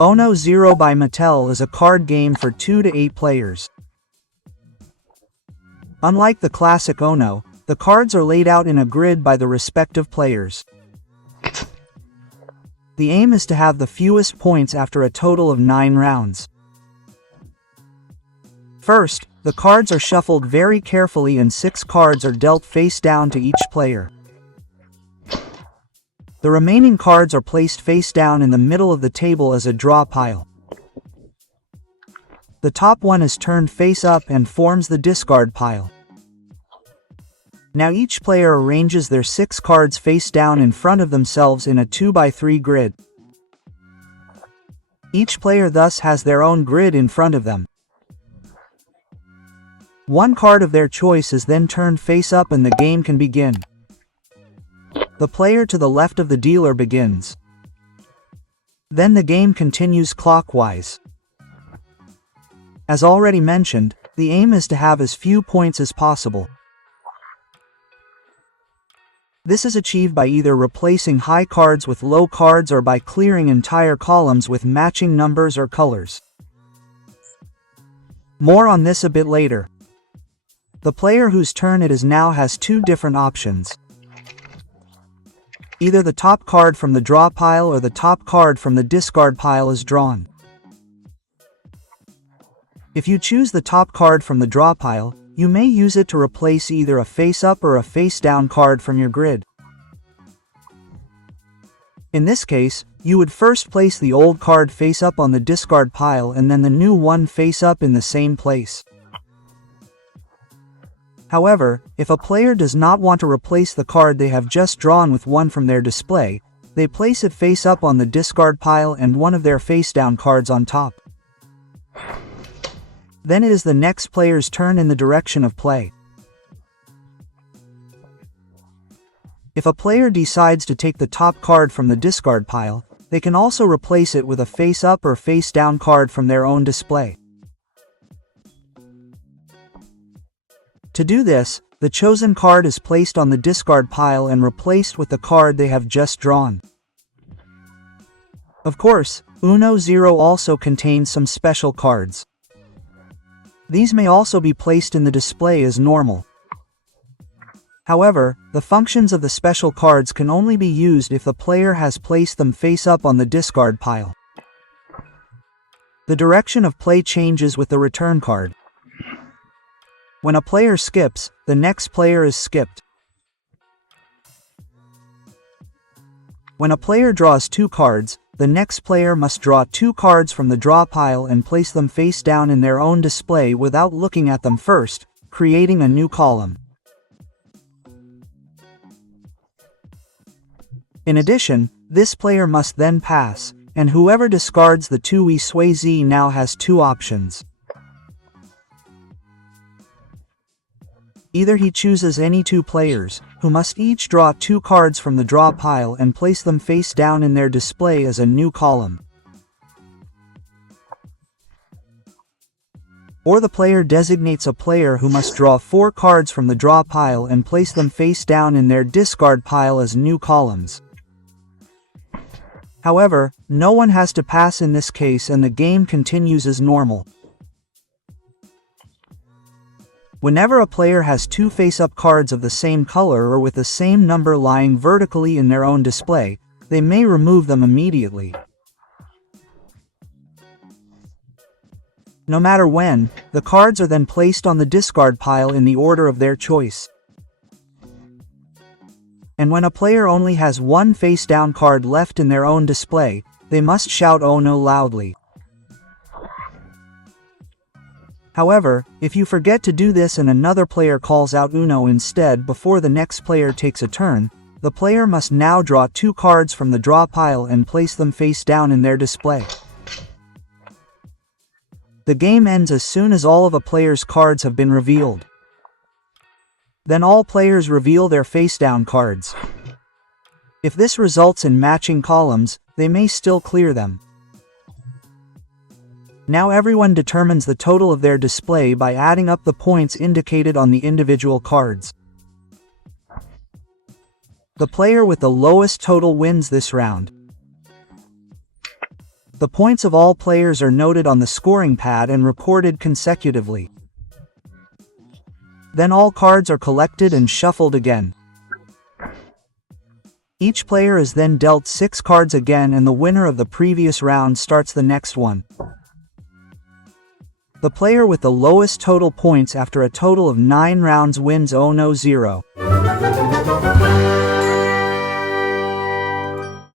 Ono Zero by Mattel is a card game for 2 to 8 players. Unlike the classic Ono, the cards are laid out in a grid by the respective players. The aim is to have the fewest points after a total of 9 rounds. First, the cards are shuffled very carefully and 6 cards are dealt face down to each player. The remaining cards are placed face down in the middle of the table as a draw pile. The top one is turned face up and forms the discard pile. Now each player arranges their 6 cards face down in front of themselves in a 2x3 grid. Each player thus has their own grid in front of them. One card of their choice is then turned face up and the game can begin. The player to the left of the dealer begins. Then the game continues clockwise. As already mentioned, the aim is to have as few points as possible. This is achieved by either replacing high cards with low cards or by clearing entire columns with matching numbers or colors. More on this a bit later. The player whose turn it is now has 2 different options. Either the top card from the draw pile or the top card from the discard pile is drawn. If you choose the top card from the draw pile, you may use it to replace either a face-up or a face-down card from your grid. In this case, you would first place the old card face-up on the discard pile and then the new one face-up in the same place. However, if a player does not want to replace the card they have just drawn with one from their display, they place it face up on the discard pile and one of their face down cards on top. Then it is the next player's turn in the direction of play. If a player decides to take the top card from the discard pile, they can also replace it with a face up or face down card from their own display. To do this, the chosen card is placed on the discard pile and replaced with the card they have just drawn. Of course, Uno Zero also contains some special cards. These may also be placed in the display as normal. However, the functions of the special cards can only be used if the player has placed them face up on the discard pile. The direction of play changes with the return card. When a player skips, the next player is skipped. When a player draws 2 cards, the next player must draw 2 cards from the draw pile and place them face down in their own display without looking at them first, creating a new column. In addition, this player must then pass, and whoever discards the 2 sway Z now has 2 options. Either he chooses any 2 players, who must each draw 2 cards from the draw pile and place them face down in their display as a new column. Or the player designates a player who must draw 4 cards from the draw pile and place them face down in their discard pile as new columns. However, no one has to pass in this case and the game continues as normal. Whenever a player has 2 face-up cards of the same color or with the same number lying vertically in their own display, they may remove them immediately. No matter when, the cards are then placed on the discard pile in the order of their choice. And when a player only has 1 face-down card left in their own display, they must shout "Oh no" loudly. However, if you forget to do this and another player calls out Uno instead before the next player takes a turn, the player must now draw 2 cards from the draw pile and place them face down in their display. The game ends as soon as all of a player's cards have been revealed. Then all players reveal their face down cards. If this results in matching columns, they may still clear them. Now everyone determines the total of their display by adding up the points indicated on the individual cards. The player with the lowest total wins this round. The points of all players are noted on the scoring pad and recorded consecutively. Then all cards are collected and shuffled again. Each player is then dealt 6 cards again, and the winner of the previous round starts the next one. The player with the lowest total points after a total of 9 rounds wins 0-0.